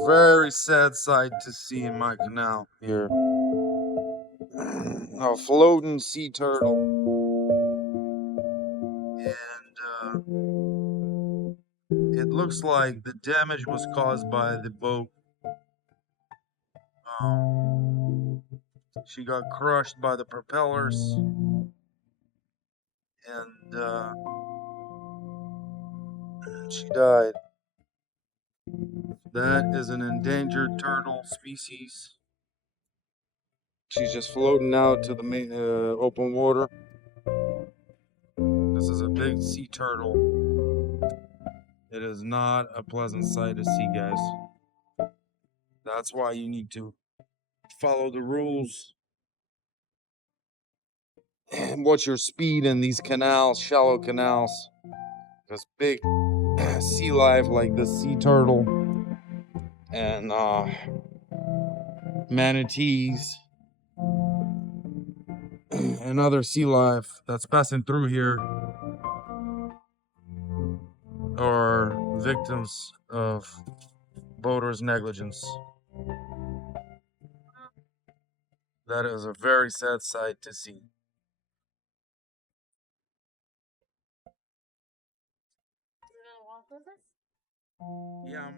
A very sad sight to see in my canal here. A floating sea turtle. And it looks like the damage was caused by the boat. She got crushed by the propellers. And she died. That is an endangered turtle species. She's just floating out to the open water. This is a big sea turtle. It is not a pleasant sight to see, guys. That's why you need to follow the rules and watch your speed in these canals, shallow canals. Because big sea life like the sea turtle and manatees and other sea life that's passing through here are victims of boaters' negligence. That is a very sad sight to see. Yeah, I'm